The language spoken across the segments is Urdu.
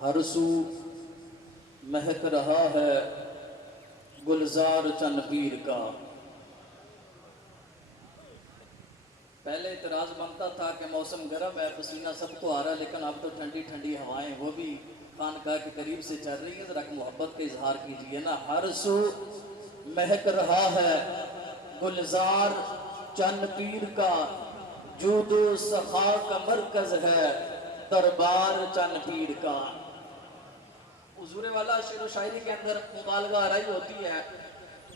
ہر سو مہک رہا ہے گلزار چن پیر کا۔ پہلے اعتراض بنتا تھا کہ موسم گرم ہے، پسینہ سب کو آ رہا ہے، لیکن اب تو ٹھنڈی ٹھنڈی ہوائیں وہ بھی خانقاہ کے قریب سے چل رہی ہیں، ذرا محبت کا اظہار کیجیے نا۔ ہر سو مہک رہا ہے گلزار چن پیر کا، جود و سخا کا مرکز ہے دربار چن پیر کا۔ حضور والا شعر و شاعری کے اندر مبالغہ آرائی ہوتی ہے،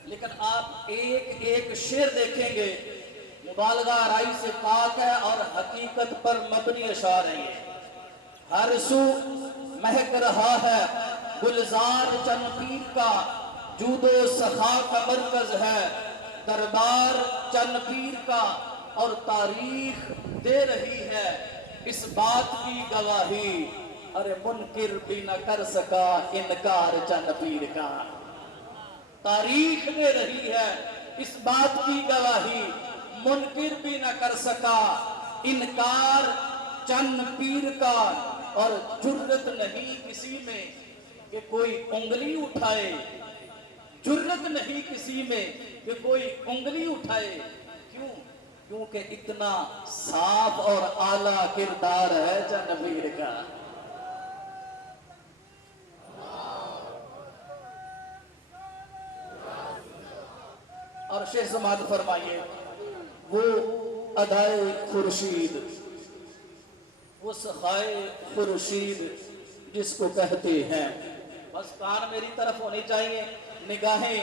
لیکن آپ ایک ایک شعر دیکھیں گے مبالغہ آرائی سے پاک ہے اور حقیقت پر مبنی اشعار ہے یہ۔ ہر سو مہک رہا ہے گلزار چن پیر کا، جود و سخا کا مرکز ہے دربار چن پیر کا، اور تاریخ دے رہی ہے اس بات کی گواہی، ارے منکر بھی نہ کر سکا انکار چن پیر کا۔ تاریخ دے رہی ہے اس بات کی گواہی، منکر بھی نہ کر سکا انکار چن پیر کا۔ اور جرت نہیں کسی میں کہ کوئی انگلی اٹھائے، جرت نہیں کسی میں کہ کوئی انگلی اٹھائے، کیوں؟ کیونکہ اتنا صاف اور اعلیٰ کردار ہے چن پیر کا۔ اور شیخ سماعت فرمائیے، وہ ادائے خورشید، وہ سخائے خورشید جس کو کہتے ہیں، بس کان میری طرف ہونی چاہیے، نگاہیں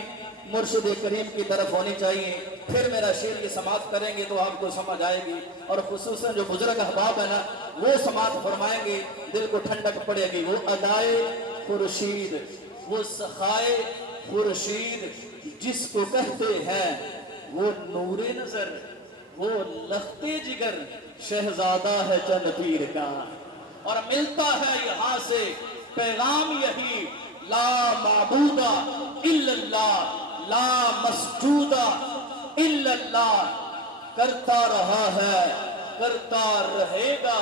مرشد کریم کی طرف ہونی چاہیے، پھر میرا شعر کی سماعت کریں گے تو آپ کو سمجھ آئے گی، اور خصوصاً جو بزرگ احباب ہیں نا وہ سماعت فرمائیں گے، دل کو ٹھنڈک پڑے گی۔ وہ ادائے خورشید، وہ سخائے خورشید جس کو کہتے ہیں، وہ نور نظر، وہ لخت جگر شہزادہ ہے چن پیر کا۔ اور ملتا ہے یہاں سے پیغام یہی، لا معبود الا اللہ، لا مسجود الا اللہ، کرتا رہا ہے کرتا رہے گا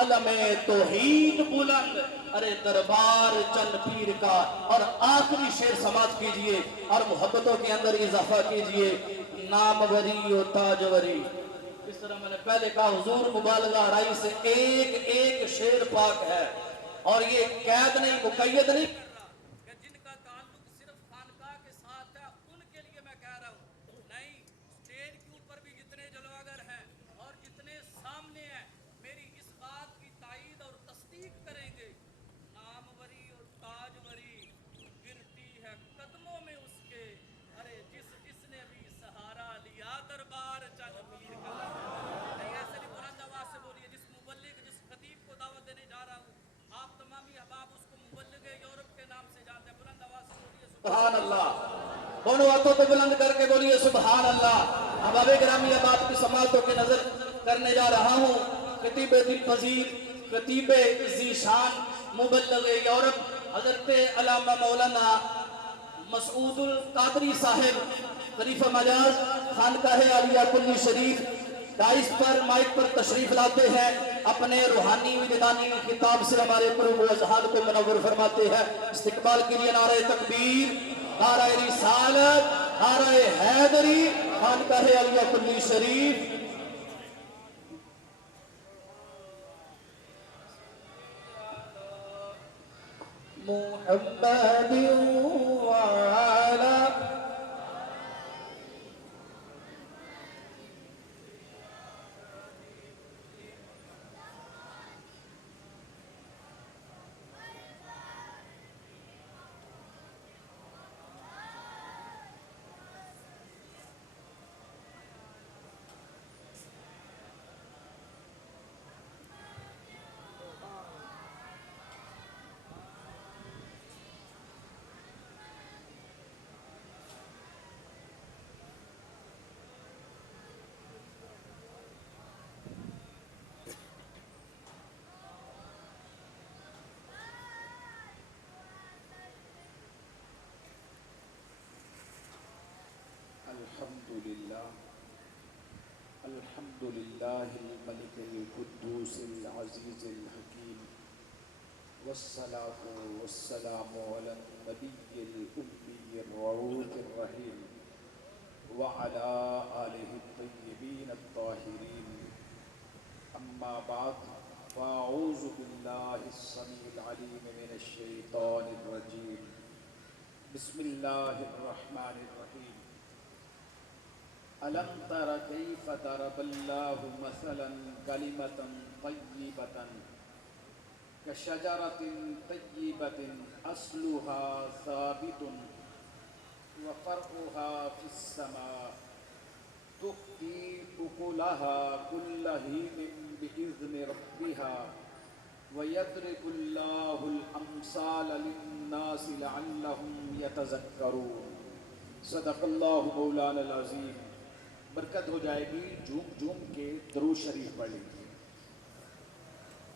علم توحید بلند، ارے دربار چن پیر کا۔ اور آخری شعر سماعت کیجئے اور محبتوں کے اندر اضافہ کیجئے، ناموری و تاجوری۔ اس طرح میں نے پہلے کہا حضور مبالغہ آرائی سے ایک ایک شعر پاک ہے، اور یہ قید نہیں، مقید نہیں کہ جن کا تعلق صرف خانقاہ کے ساتھ ہے ان کے لیے میں کہہ رہا ہوں، نہیں، اسٹیج کے اوپر بھی جتنے جلوگر ہیں اور جتنے سامنے ہیں میری اس بات کی تائید اور تصدیق کریں گے، ناموری اور تاجوری گرتی ہے قدموں میں اس کے، ارے جس جس نے بھی سہارا لیا دربار چن پیر کا۔ نہیں ایسے نہیں، بلند آواز سے بولیے، جس مبلغ جس خطیب کو دعوت دینے جا رہا ہوں آپ تمامی احباب اس کو مبلغ یورپ کے نام سے جانتے ہیں، بلند آواز سے بولیے سبحان اللہ۔ دونوں ہاتھوں کو بلند کر کے بولیے سبحان اللہ۔ احباب گرامی اب آپ کی سماعتوں کی نظر کرنے جا رہا ہوں، خطیب دل پذیر، خطیب ذیشان، مبلغ یورپ حضرت علامہ مولانا مسعود القادری صاحب، خلیفہ مجاز، خانقاہ عالیہ کلی شریف، دائس پر مائک پر تشریف لاتے ہیں، اپنے روحانی وجدانی خطاب سے ہمارے قلوب و اذہان کو منور فرماتے ہیں۔ استقبال کے لیے نعرہ تکبیر، نعرہ رسالت، نعرہ حیدری، خانقاہ عالیہ کلی شریف۔ محمد وعلا الحمد للہ الملك القدوس العزیز الحکیم، والصلاة والسلام على النبي الأمي الرؤوف الرحيم وعلى آله الطيبين الطاهرين أما بعد فأعوذ بالله السميع العليم من الشيطان الرجيم بسم الله الرحمن الرحيم ألم تر كيف ضرب الله مثلا كلمة طيبة كشجرة طيبة أصلها ثابت وفرعها في السماء تؤتي أكلها كل حين بإذن ربها ويضرب الله الأمثال للناس لعلهم يتذكرون صدق اللہ مولانا العظیم. برکت ہو جائے گی جھوم جھوم کے درود شریف پڑھ لیجیے.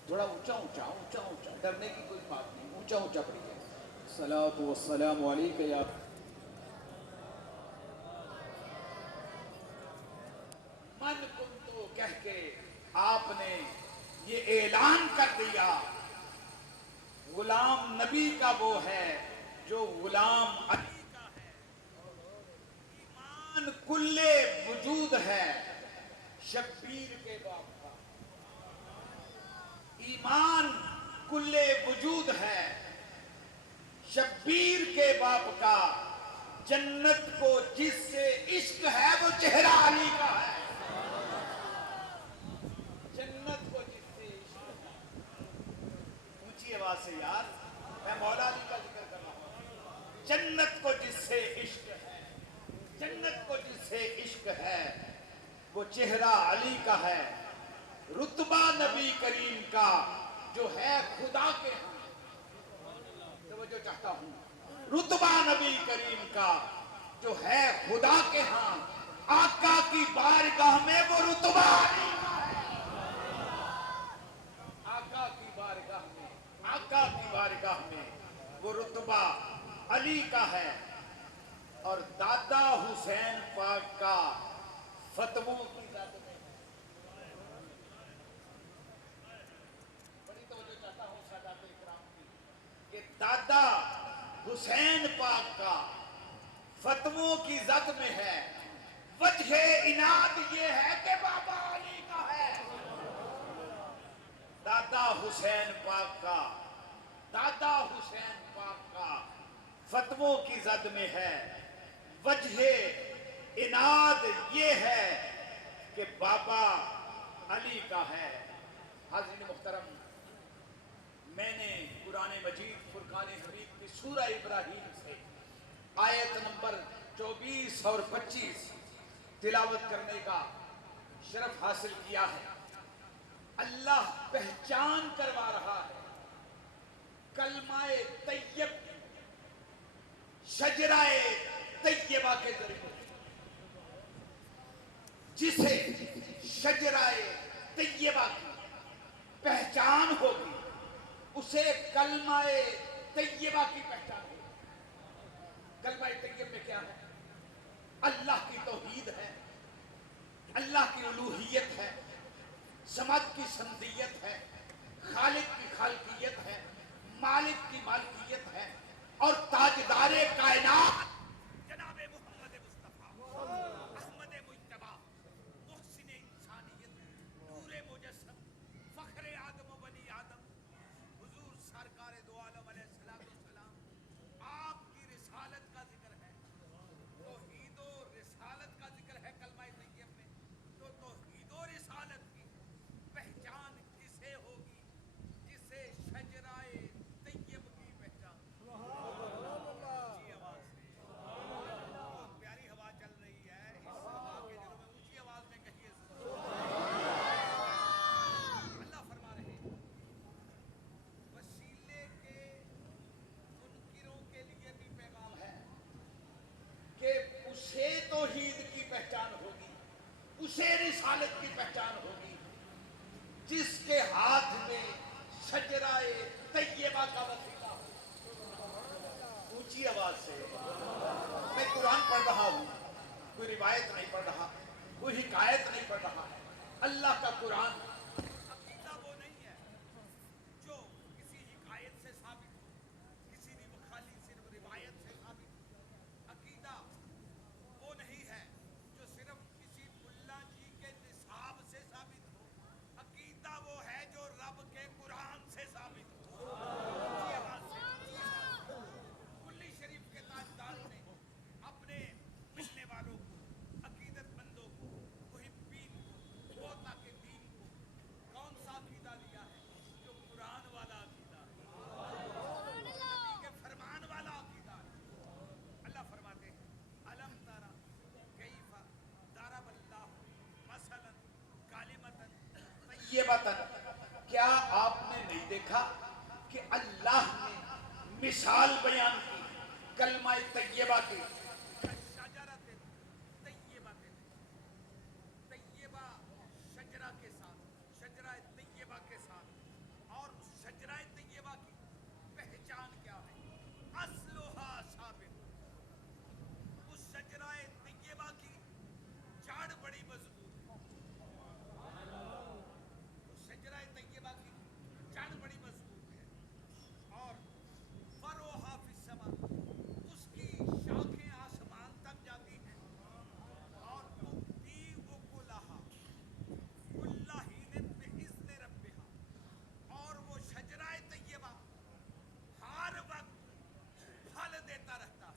تھوڑا اونچا اونچا اونچا اونچا، ڈرنے کی کوئی بات نہیں، اونچا اونچا پڑھیے. الصلاۃ والسلام علیک یا من کنتو کہہ کے آپ نے یہ اعلان کر دیا غلام نبی کا وہ ہے جو غلام علی کا ہے. ایمان کل وجود ہے شبیر کے باپ کا. ایمان کل وجود ہے شبیر کے باپ کا. جنت کو جس سے عشق ہے وہ چہرہ علی کا ہے. جنت کو جس سے عشق ہے، اونچی آواز سے یار، میں مولا علی کا ذکر کر رہا ہوں. جنت کو جس سے عشق ہے، جنت کو جس سے عشق ہے وہ چہرہ علی کا ہے. رتبہ نبی کریم کا جو ہے خدا کے ہاں. توجہ چاہتا ہوں، رتبہ نبی کریم کا جو ہے خدا کے ہاں، آقا کی بارگاہ میں وہ رتبہ علی کا ہے. آقا کی بارگاہ میں، آقا کی بارگاہ میں وہ رتبہ علی کا ہے. اور دادا حسین پاک کا فتووں کی ذات میں بڑی توجہ چاہتا ہوں سادات اکرام کی کہ دادا حسین پاک کا فتووں کی زد میں ہے. وجہ عناد یہ ہے کہ بابا علی کا ہے. دادا حسین پاک کا، دادا حسین پاک کا فتووں کی زد میں ہے. وجہ عناد یہ ہے کہ بابا علی کا ہے. حاضرین محترم، میں نے قرآن مجید فرقان حمید کی سورہ ابراہیم سے آیت نمبر 24 اور 25 تلاوت کرنے کا شرف حاصل کیا ہے. اللہ پہچان کروا رہا ہے کلمہ طیب شجرہ طیبہ کے ذریعے. جسے شجرہ طیبہ کی پہچان ہوگی اسے کلمہ طیبہ کی پہچان ہوگی. کلمہ طیب میں کیا ہے؟ اللہ کی توحید ہے، اللہ کی الوہیت ہے، سمد کی سمدیت ہے، خالق کی خالقیت ہے، مالک کی مالکیت ہے، اور تاجدار کائنات جناب محمد مصطفیٰ احمد مجتبی محسن انسانیت نور مجسم فخر آدم و بنی آدم حضور سرکار دو عالم علیہ السلام. آپ کی رسالت کا ذکر ہے، توحید و رسالت کا ذکر ہے کلمہ طیب میں. تو توحید و رسالت کی پہچان کسے ہوگی؟ جسے شجرہ طیب کی پہچان. اونچی آواز سے، بہت پیاری ہوا چل رہی ہے، اس ہوا کے دلوں میں اونچی آواز میں کہیے. اللہ فرما رہے ہیں وسیلے کے منکروں کے لیے بھی پیغام ہے کہ اسے توحید کی پہچان ہوگی، اسے رسالت کی پہچان ہوگی جس کے ہاتھ میں شجرہ طیبہ کا وسیلہ ہو. اونچی آواز سے، میں قرآن پڑھ رہا ہوں، کوئی روایت نہیں پڑھ رہا، کوئی حکایت نہیں پڑھ رہا ہے. اللہ کا قرآن عقیدہ وہ نہیں ہے جو کسی حکایت سے دیکھا کہ اللہ نے مثال بیان کی کلمہ طیبہ کی شجرۃ طیبہ طیبہ شجرہ کے ساتھ، شجرہ طیبہ کے ساتھ، اور اس شجرہ طیبہ کی پہچان کیا ہے؟ اصلھا ثابت، اس شجرہ طیبہ کی جڑ بڑی مضبوط ہے، اس شجرہ طیبہ کی جڑ بڑی مضبوط ہے، اور فروہا فی السما، اس کی شاخیں آسمان تک جاتی ہیں، اور تؤتی اکلھا کل حین بإذن ربھا، اور وہ شجرہ طیبہ ہر وقت پھل دیتا رہتا ہے،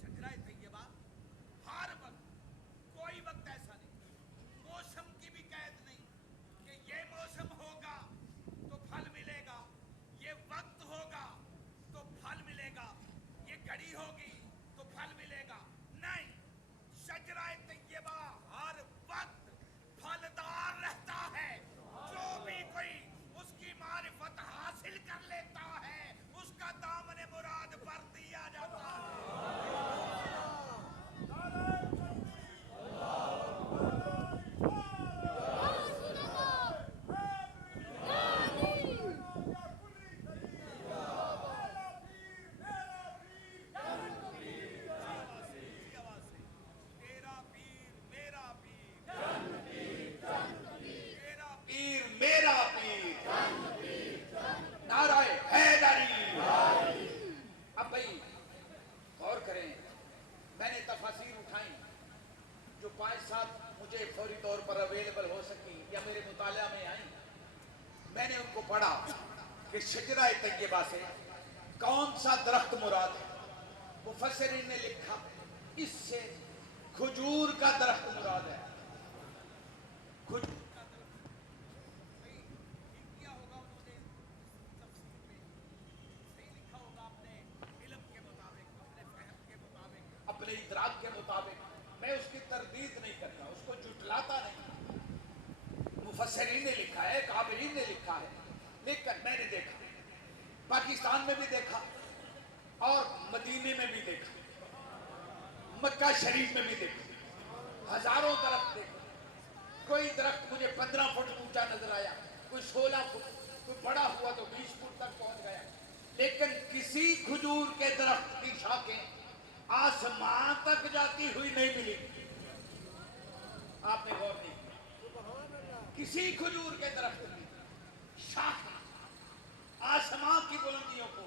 شجرہ طیبہ ہر وقت، کوئی وقت ایسا نہیں، موسم کی بھی قید نہیں کہ یہ موسم ہوگا تو پھل ملے گا، یہ وقت ہوگا تو پھل ملے گا، یہ گھڑی ہوگی تو پھل ملے گا، نہیں، شجرہ طیبہ ہر وقت پھلدار رہتا ہے، جو بھی کوئی اس کی معرفت حاصل کر لیتا ہے اس کا دامن مراد پر دیا جاتا ہے۔ تیرا پیر میرا پیر، تیرا پیر میرا پیر، نعرہ حیدری۔ اب بھائی غور کریں، میں نے تفاسیر اٹھائیں جو 5-7 مجھے فوری طور پر اویلیبل ہو سکی یا میرے مطالعہ میں آئیں، میں نے ان کو پڑھا کہ شجرہ طیبہ سے کون سا درخت مراد ہے۔ مفسرین نے لکھا اس سے کھجور کا درخت مراد ہے، کھجور کا درخت۔ صحیح ٹھیک کیا ہوگا انہوں نے تفسیر میں، صحیح لکھا ہوگا اپنے علم کے مطابق، اپنے فہم کے مطابق، اپنے ادراک کے مطابق، میں اس کی تردید نہیں کرتا، اس کو جھٹلاتا نہیں، مفسرین نے لکھا ہے، کابرین نے لکھا ہے، لیکن میں نے دیکھا، پاکستان میں بھی دیکھا اور مدینے میں بھی دیکھا، مکہ شریف میں بھی دیکھا، ہزاروں درخت دیکھے، کوئی درخت مجھے 15 فٹ اونچا نظر آیا، کوئی 16 فٹ، کوئی بڑا ہوا تو 20 فٹ تک پہنچ گیا، لیکن کسی کھجور کے درخت کی شاخیں آسمان تک جاتی ہوئی نہیں ملی۔ آپ نے غور نہیں کیا، کسی کھجور کے درخت کی شاخیں آسمان کی بلندیوں کو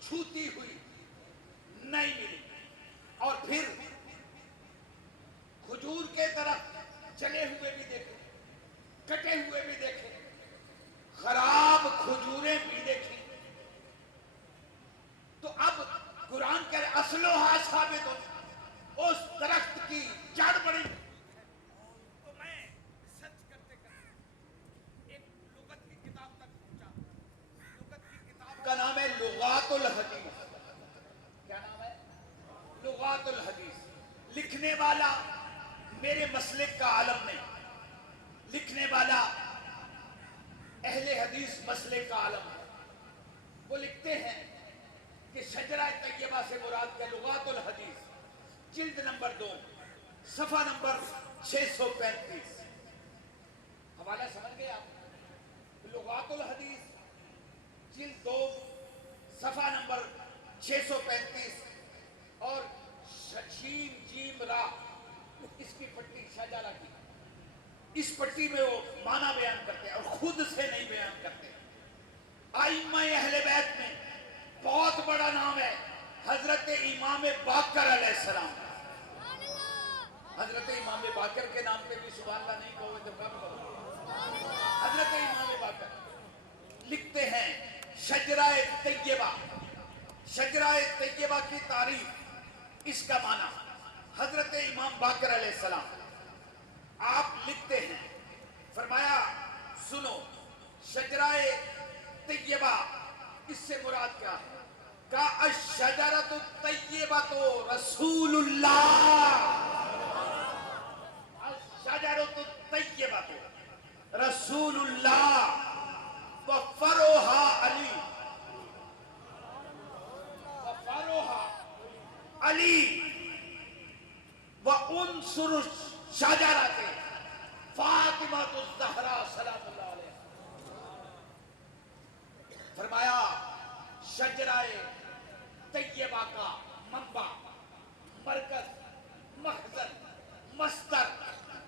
چھوتی ہوئی نہیں ملی۔ اور پھر کھجور کے درخت جلے ہوئے بھی دیکھے، کٹے ہوئے بھی دیکھے، خراب کھجوریں بھی دیکھی، تو اب قرآن کے اصلھا ثابت ہوتا، اس درخت کی جڑ بڑی مضبوط ہے۔ تو میں سرچ کرتے کرتے ایک لغت کی کتاب تک پہنچا، لغت کی کتاب کا نام ہے لغات الحدیث۔ کیا نام ہے؟ لغات الحدیث۔ لکھنے والا میرے مسلک کا عالم نہیں، لکھنے والا اہل حدیث مسلک کا عالم ہے۔ وہ لکھتے ہیں کہ شجرہ طیبہ سے مراد کیا؟ لغات الحدیث جلد نمبر 2 صفحہ نمبر 635، حوالہ سمجھ گئے آپ؟ لغات الحدیث جلد 2 صفحہ نمبر 635، اور شین جیم را، اس کی پٹی شجرہ کی، اس پٹی میں وہ معنی بیان کرتے ہیں اور خود سے نہیں بیان کرتے۔ ائمہ اہل بیت میں بہت بڑا نام ہے حضرت امام باقر علیہ السلام۔ حضرت امام باقر کے نام پہ بھی سبحان اللہ نہیں کہو تو کب کہو؟ حضرت امام باقر لکھتے ہیں شجرہ طیبہ، شجرہ طیبہ کی تعریف، اس کا معنی حضرت امام باقر علیہ السلام آپ لکھتے ہیں، فرمایا سنو شجرہ طیبہ اس سے مراد کیا ہے؟ کہا الشجرۃ الطیبۃ رسول اللہ، الشجرۃ الطیبۃ رسول اللہ، انصر شجرۃ فاطمہ الزہرا سلام اللہ علیہ، فرمایا شجرہ طیبہ کا منبع، مرکز، مخزن، مصدر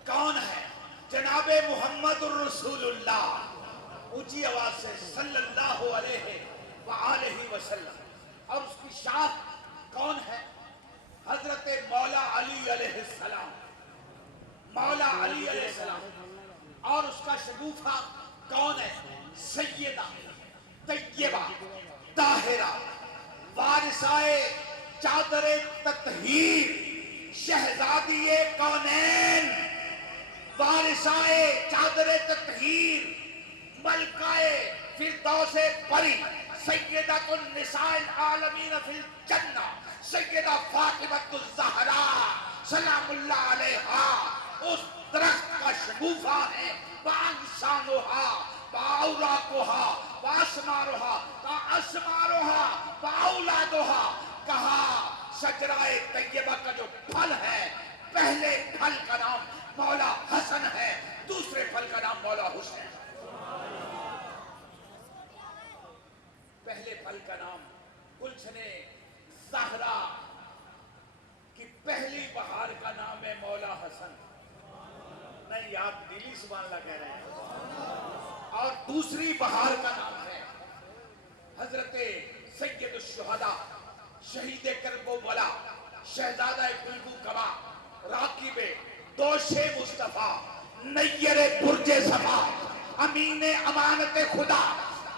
کون ہے؟ جناب محمد الرسول اللہ، اونچی آواز سے صلی اللہ علیہ وآلہ وسلم۔ اور اس کی شاخ کون ہے؟ حضرت مولا علی علیہ السلام، مولا علی علیہ السلام۔ اور اس کا شگوفہ کون ہے؟ سیدہ طیبہ طاہرہ وارثائے چادر تطہیر، شہزادی کونین، وارثائے چادر تطہیر، ملکہ فردوس پری، سیدۃ النساء العالمین فی الجنہ، سیدہ فاطمہ الزہراء سلام اللہ علیہا۔ اس درخت کا شگوفہ ہے بانسانوہا باوراقوہا باسماروہا باسماروہا باولادوہا۔ کہا شجرہ طیبہ کا جو پھل ہے، پہلے پھل کا نام مولا حسن ہے، دوسرے پھل کا نام مولا حسین۔ پہلے پھل کا نام گلشن زہرا کی پہلی بہار کا نام ہے مولا حسن، نہیں آپ دلی سبحان اللہ کہہ رہے ہیں، اور دوسری بہار کا نام ہے حضرت سید الشہداء، شہید کرب و بلا، شہزادہ گلگو کبا، راکب دوش مصطفیٰ، نیر برج صفا، امین امانت خدا،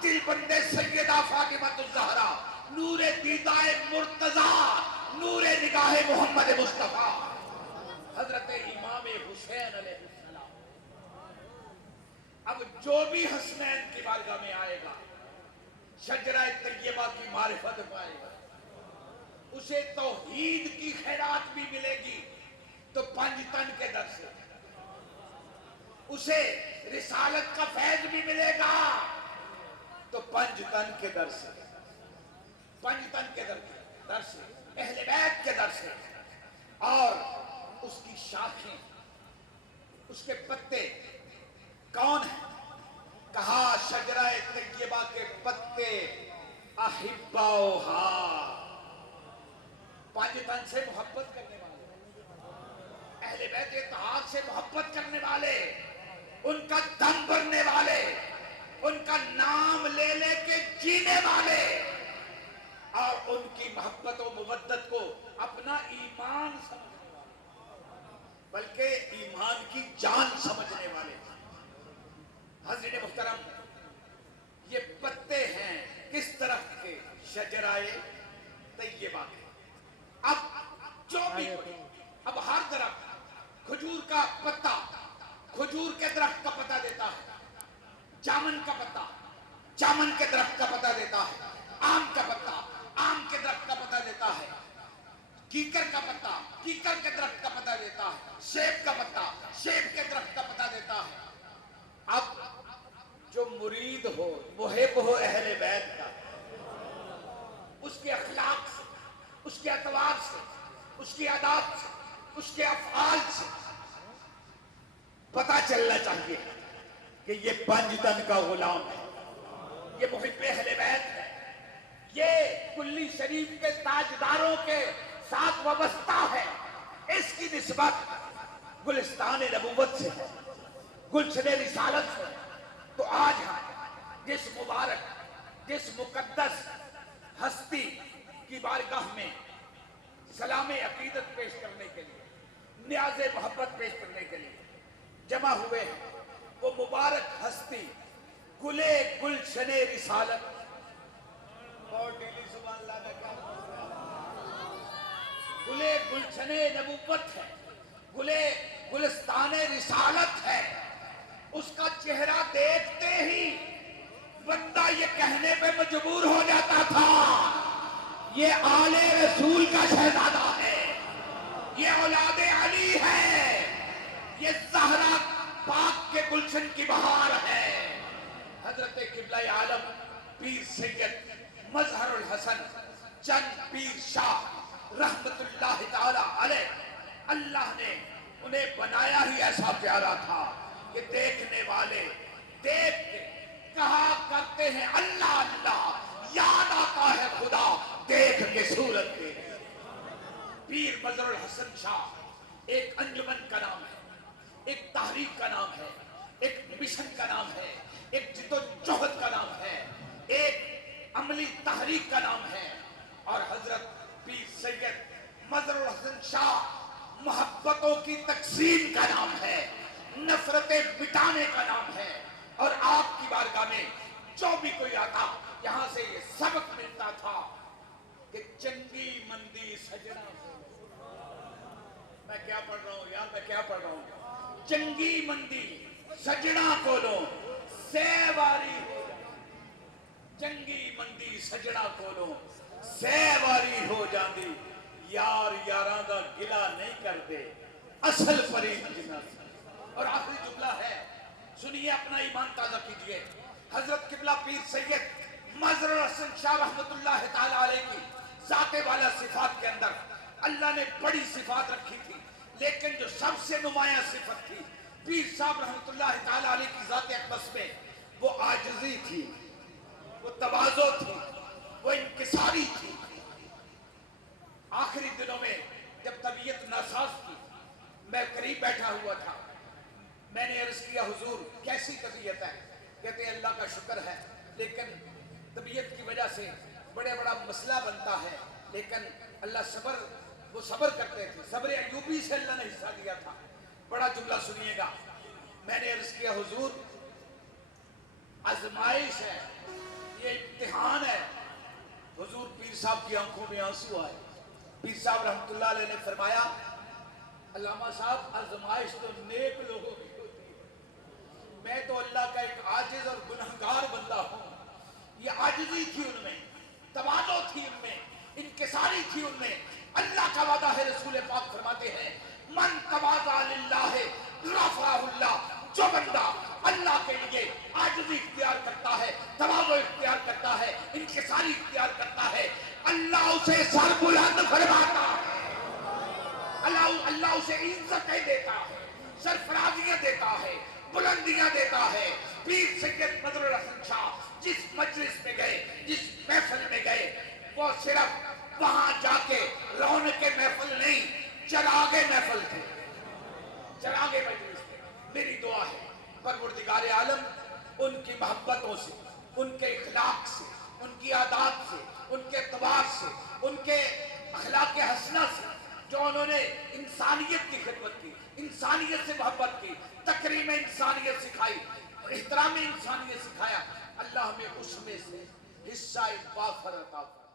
دل بندے سیدہ فاطمہ الزہرا، نور دیدہ مرتضی، نور نگاہ محمد مصطفیٰ، حضرت امام حسین علیہ السلام۔ اب جو بھی حسنین کی بارگاہ میں آئے گا، شجرہ طیبہ کی معرفت پائے گا، اسے توحید کی خیرات بھی ملے گی تو پنجتن کے در سے، اسے رسالت کا فیض بھی ملے گا تو پنجتن کے در سے، پنجتن کے در سے، اہل بیت کے در سے۔ اور اس کی شاخیں، اس کے پتے کون ہیں؟ کہا شجرہ طیبہ کے پتے احباؤہا، پنجتن سے محبت کرنے والے، اہل بیت اتحاد سے محبت کرنے والے، ان کا دم بھرنے والے، ان کا نام لے لے کے جینے والے، اور ان کی محبت و مودت کو اپنا ایمان سمجھنے والے، بلکہ ایمان کی جان سمجھنے والے۔ حضرت محترم، یہ پتے ہیں کس درخت کے؟ شجرہ طیبہ کے۔ اب جو بھی کوئی، اب ہر درخت کھجور کا پتا کھجور کے درخت کا پتا دیتا ہے، جامن کا پتا جامن کے درخت کا پتا دیتا ہے، آم کا پتا آم کے درخت کا پتا دیتا ہے، کیکر کا پتا کیکر کے درخت کا پتا دیتا ہے، سیب کا پتا سیب کے درخت کا پتا دیتا ہے۔ اب جو مرید ہو، محب ہو اہل بیت کا، اس کے اخلاق سے، اس کے اطوار سے، اس کی عادات سے، اس کے افعال سے پتا چلنا چاہیے کہ یہ پنجتن کا غلام ہے، یہ محب اہل بیت ہے، یہ کلی شریف کے تاجداروں کے ساتھ وابستہ ہے۔ اس کی نسبت گلستان نبوت سے ہے، گلشن رسالت سے۔ تو آج ہم جس مبارک، جس مقدس ہستی کی بارگاہ میں سلام عقیدت پیش کرنے کے لیے، نیاز محبت پیش کرنے کے لیے جمع ہوئے ہیں، وہ مبارک ہستی گلے گلشن رسالت، اور ڈیلی سبحان اللہ میں کہا، گلے گلشن نبوت ہے، گلے گلستان رسالت ہے۔ اس کا چہرہ دیکھتے ہی بندہ یہ کہنے پہ مجبور ہو جاتا تھا، یہ آل رسول کا شہزادہ ہے، یہ اولاد علی ہے، یہ زہرا پاک کے گلشن کی بہار ہے۔ حضرت قبلہ عالم پیر سید مظہر الحسن چند پیر شاہ رحمت اللہ تعالی علیہ، اللہ نے انہیں بنایا ہی ایسا پیارا تھا کہ دیکھنے والے دیکھ کے کہا کرتے ہیں اللہ اللہ، یاد آتا ہے خدا دیکھ کے صورت کے۔ پیر مظہر الحسن شاہ ایک انجمن کا نام ہے، ایک تحریک کا نام ہے، ایک مشن کا نام ہے، ایک جد و جہد کا نام ہے، ایک عملی تحریک کا نام ہے۔ اور حضرت پیر سید مظہر الحسن شاہ محبتوں کی تقسیم کا نام ہے، نفرتیں مٹانے کا نام ہے۔ اور آپ کی بارگاہ میں جو بھی کوئی آتا یہاں سے یہ سبق ملتا تھا کہ چنگی مندی سجنا، میں کیا پڑھ رہا ہوں یار، میں کیا پڑھ رہا ہوں، چنگی مندی سجنا کولو سیواری ہو جاندی، چنگی مندی سجنا کولو سیواری ہو جاندی، یار یاراں دا گلا نہیں کرتے اصل فرید جنا۔ اور آخری جملہ ہے، سنیے، اپنا ایمان تازہ کیجئے۔ حضرت قبلہ پیر سید مظہر الحسن شاہ رحمت اللہ تعالی علیہ کی ذات والا صفات کے اندر اللہ نے بڑی صفات رکھی تھی، لیکن جو سب سے نمایاں صفت تھی پیر صاحب رحمت اللہ تعالی علیہ کی ذات اقدس میں، وہ عاجزی تھی، وہ تواضع تھی، وہ انکساری تھی۔ آخری دنوں میں جب طبیعت ناساز تھی، میں قریب بیٹھا ہوا تھا، میں نے عرض کیا حضور کیسی طبیعت ہے؟ کہتے ہیں اللہ کا شکر ہے، لیکن طبیعت کی وجہ سے بڑا مسئلہ بنتا ہے، لیکن اللہ وہ صبر کرتے تھے، صبر ایوبی سے اللہ نے حصہ دیا تھا۔ بڑا جملہ سنیے گا، میں نے عرض کیا حضور آزمائش ہے، یہ امتحان ہے۔ حضور پیر صاحب کی آنکھوں میں آنسو آئے۔ پیر صاحب رحمت اللہ علیہ نے فرمایا، علامہ صاحب آزمائش تو نیک لوگوں کی ہوتی ہے، میں تو اللہ کا ایک عاجز اور گنہگار بندہ ہوں۔ یہ عاجزی تھی ان میں، تواضع تھی ان میں، انکساری تھی ان میں۔ اللہ کا وعدہ ہے، رسول پاک فرماتے ہیں من تواضع للہ رفعہ اللہ، جو بندہ اللہ کے لیے عاجزی اختیار کرتا ہے، تواضع اختیار کرتا ہے، انکساری اختیار کرتا ہے، اللہ اسے سر بلند فرماتا ہے، اللہ اسے عزتیں دیتا ہے، سرفرازیاں دیتا ہے، بلندیاں دیتا ہے۔ پیر سید مظہر الحسن شاہ جس مجلس میں گئے، جس محفل میں گئے، وہ صرف وہاں جا کے رونق محفل نہیں، چراغ محفل تھے، چراغ مجلس تھے۔ میری دعا ہے پروردگار عالم ان کی محبتوں سے، ان کے اخلاق سے، ان کی عادات سے، ان کے اعتبار سے، ان کے اخلاق حسنہ سے، جو انہوں نے انسانیت کی خدمت کی، انسانیت سے محبت کی، تکریم انسانیت سکھائی، احترام انسانیت سکھایا، اللہ ہمیں اس میں سے حصہ وافر عطا فرمائے۔